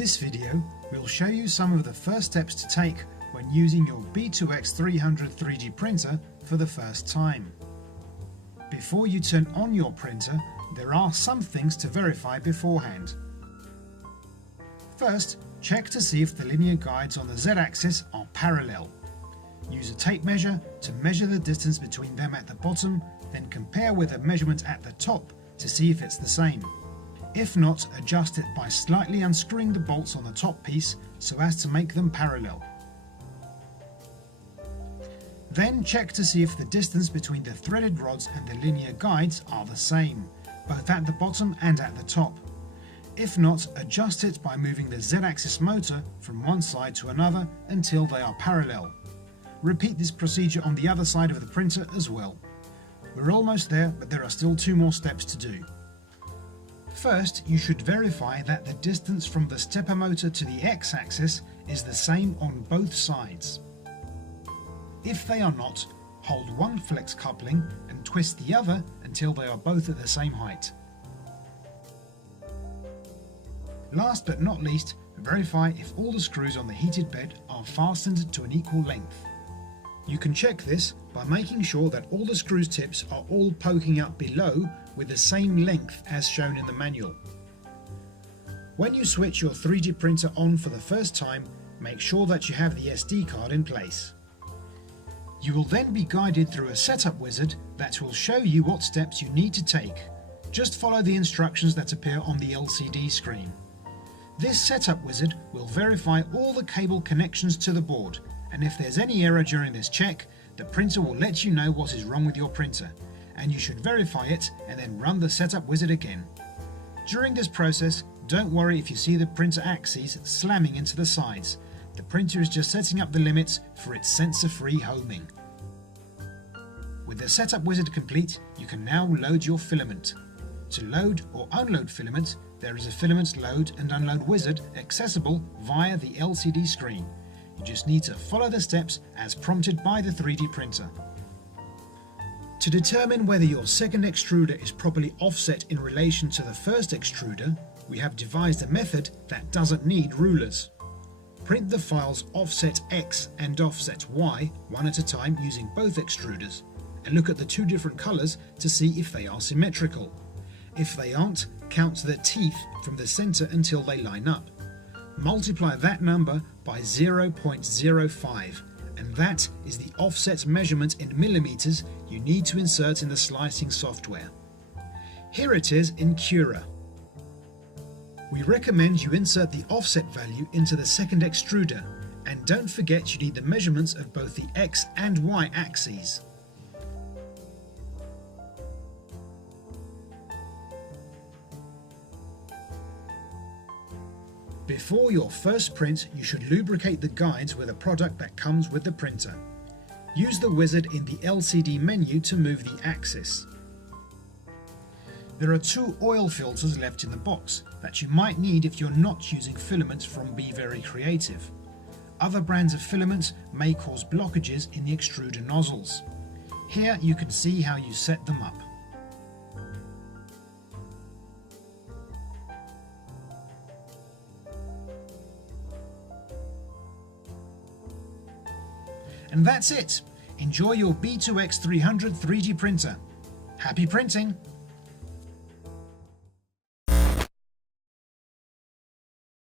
this video, we'll show you some of the first steps to take when using your B2X300 3D printer for the first time. Before you turn on your printer, there are some things to verify beforehand. First, check to see if the linear guides on the Z-axis are parallel. Use a tape measure to measure the distance between them at the bottom, then compare with a measurement at the top to see if it's the same. If not, adjust it by slightly unscrewing the bolts on the top piece so as to make them parallel. Then check to see if the distance between the threaded rods and the linear guides are the same, both at the bottom and at the top. If not, adjust it by moving the Z-axis motor from one side to another until they are parallel. Repeat this procedure on the other side of the printer as well. We're almost there, but there are still 2 more steps to do. First, you should verify that the distance from the stepper motor to the X-axis is the same on both sides. If they are not, hold one flex coupling and twist the other until they are both at the same height. Last but not least, verify if all the screws on the heated bed are fastened to an equal length. You can check this by making sure that all the screws tips are all poking up below with the same length as shown in the manual. When you switch your 3D printer on for the first time, make sure that you have the SD card in place. You will then be guided through a setup wizard that will show you what steps you need to take. Just follow the instructions that appear on the LCD screen. This setup wizard will verify all the cable connections to the board, and if there's any error during this check, the printer will let you know what is wrong with your printer, and you should verify it and then run the setup wizard again. During this process, don't worry if you see the printer axes slamming into the sides. The printer is just setting up the limits for its sensor-free homing. With the setup wizard complete, you can now load your filament. To load or unload filament, there is a filament load and unload wizard accessible via the LCD screen. You just need to follow the steps as prompted by the 3D printer. To determine whether your second extruder is properly offset in relation to the first extruder, we have devised a method that doesn't need rulers. Print the files offset X and offset Y one at a time using both extruders, and look at the 2 different colours to see if they are symmetrical. If they aren't, count the teeth from the centre until they line up. Multiply that number by 0.05, and that is the offset measurement in millimeters you need to insert in the slicing software. Here it is in Cura. We recommend you insert the offset value into the second extruder, and don't forget you need the measurements of both the X and Y axes. Before your first print, you should lubricate the guides with a product that comes with the printer. Use the wizard in the LCD menu to move the axis. There are 2 oil filters left in the box that you might need if you're not using filament from BEEVERYCREATIVE. Other brands of filament may cause blockages in the extruder nozzles. Here you can see how you set them up. And that's it! Enjoy your B2X300 3D printer. Happy printing!